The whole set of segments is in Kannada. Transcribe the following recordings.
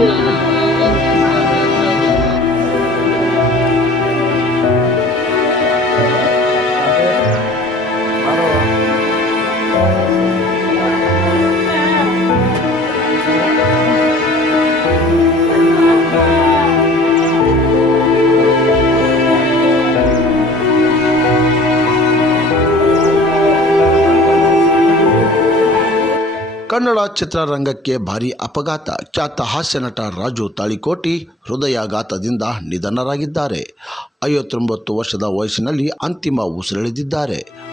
Ooh. ಕನ್ನಡ ಚಿತ್ರರಂಗಕ್ಕೆ ಭಾರಿ ಅಪಘಾತ. ಖ್ಯಾತ ಹಾಸ್ಯ ನಟ ರಾಜು ತಾಳಿಕೋಟಿ ಹೃದಯಾಘಾತದಿಂದ ನಿಧನರಾಗಿದ್ದಾರೆ. ಐವತ್ತೊಂಬತ್ತು ವರ್ಷದ ವಯಸ್ಸಿನಲ್ಲಿ ಅಂತಿಮ ಉಸಿರೆಳೆದಿದ್ದಾರೆ.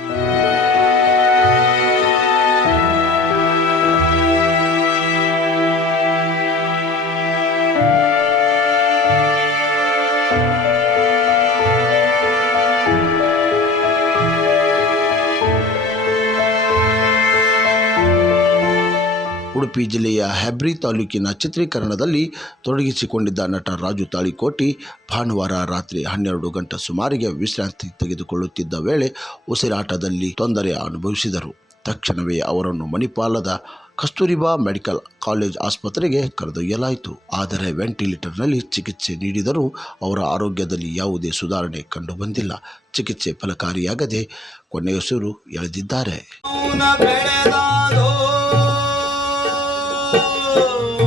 ಉಡುಪಿ ಜಿಲ್ಲೆಯ ಹೆಬ್ರಿ ತಾಲೂಕಿನ ಚಿತ್ರೀಕರಣದಲ್ಲಿ ತೊಡಗಿಸಿಕೊಂಡಿದ್ದ ನಟ ರಾಜು ತಾಳಿಕೋಟಿ ಭಾನುವಾರ ರಾತ್ರಿ ಹನ್ನೆರಡು ಗಂಟೆ ಸುಮಾರಿಗೆ ವಿಶ್ರಾಂತಿ ತೆಗೆದುಕೊಳ್ಳುತ್ತಿದ್ದ ವೇಳೆ ಉಸಿರಾಟದಲ್ಲಿ ತೊಂದರೆ ಅನುಭವಿಸಿದರು. ತಕ್ಷಣವೇ ಅವರನ್ನು ಮಣಿಪಾಲದ ಕಸ್ತೂರಿಬಾ ಮೆಡಿಕಲ್ ಕಾಲೇಜ್ ಆಸ್ಪತ್ರೆಗೆ ಕರೆದೊಯ್ಯಲಾಯಿತು. ಆದರೆ ವೆಂಟಿಲೇಟರ್ನಲ್ಲಿ ಚಿಕಿತ್ಸೆ ನೀಡಿದರೂ ಅವರ ಆರೋಗ್ಯದಲ್ಲಿ ಯಾವುದೇ ಸುಧಾರಣೆ ಕಂಡುಬಂದಿಲ್ಲ. ಚಿಕಿತ್ಸೆ ಫಲಕಾರಿಯಾಗದೆ ಕೊನೆಯುಸಿರು ಎಳೆದಿದ್ದಾರೆ. Oh.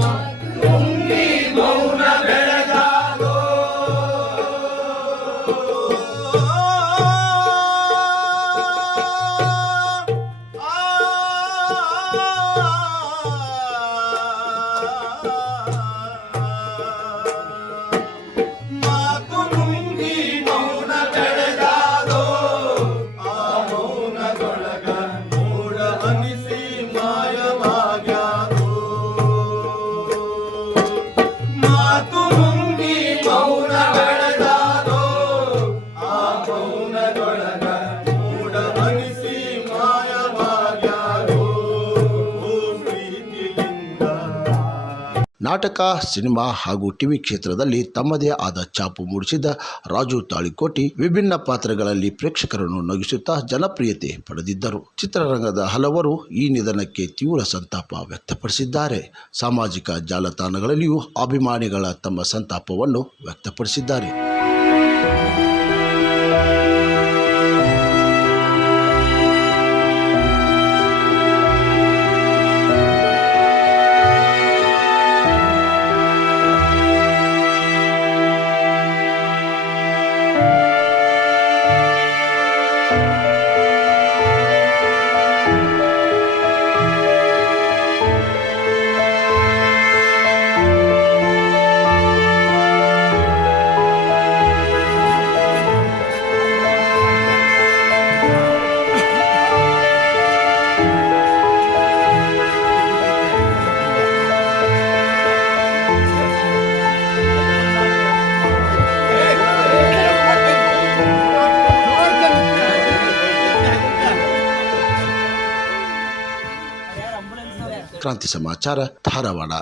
ನಾಟಕ, ಸಿನಿಮಾ ಹಾಗೂ ಟಿವಿ ಕ್ಷೇತ್ರದಲ್ಲಿ ತಮ್ಮದೇ ಆದ ಛಾಪು ಮೂಡಿಸಿದ ರಾಜು ತಾಳಿಕೋಟಿ ವಿಭಿನ್ನ ಪಾತ್ರಗಳಲ್ಲಿ ಪ್ರೇಕ್ಷಕರನ್ನು ನಗಿಸುತ್ತಾ ಜನಪ್ರಿಯತೆ ಪಡೆದಿದ್ದರು. ಚಿತ್ರರಂಗದ ಹಲವರು ಈ ನಿಧನಕ್ಕೆ ತೀವ್ರ ಸಂತಾಪ ವ್ಯಕ್ತಪಡಿಸಿದ್ದಾರೆ. ಸಾಮಾಜಿಕ ಜಾಲತಾಣಗಳಲ್ಲಿಯೂ ಅಭಿಮಾನಿಗಳ ತಮ್ಮ ಸಂತಾಪವನ್ನು ವ್ಯಕ್ತಪಡಿಸಿದ್ದಾರೆ. ಕ್ರಾಂತಿ ಸಮಾಚಾರ ಧಾರವಾಡ.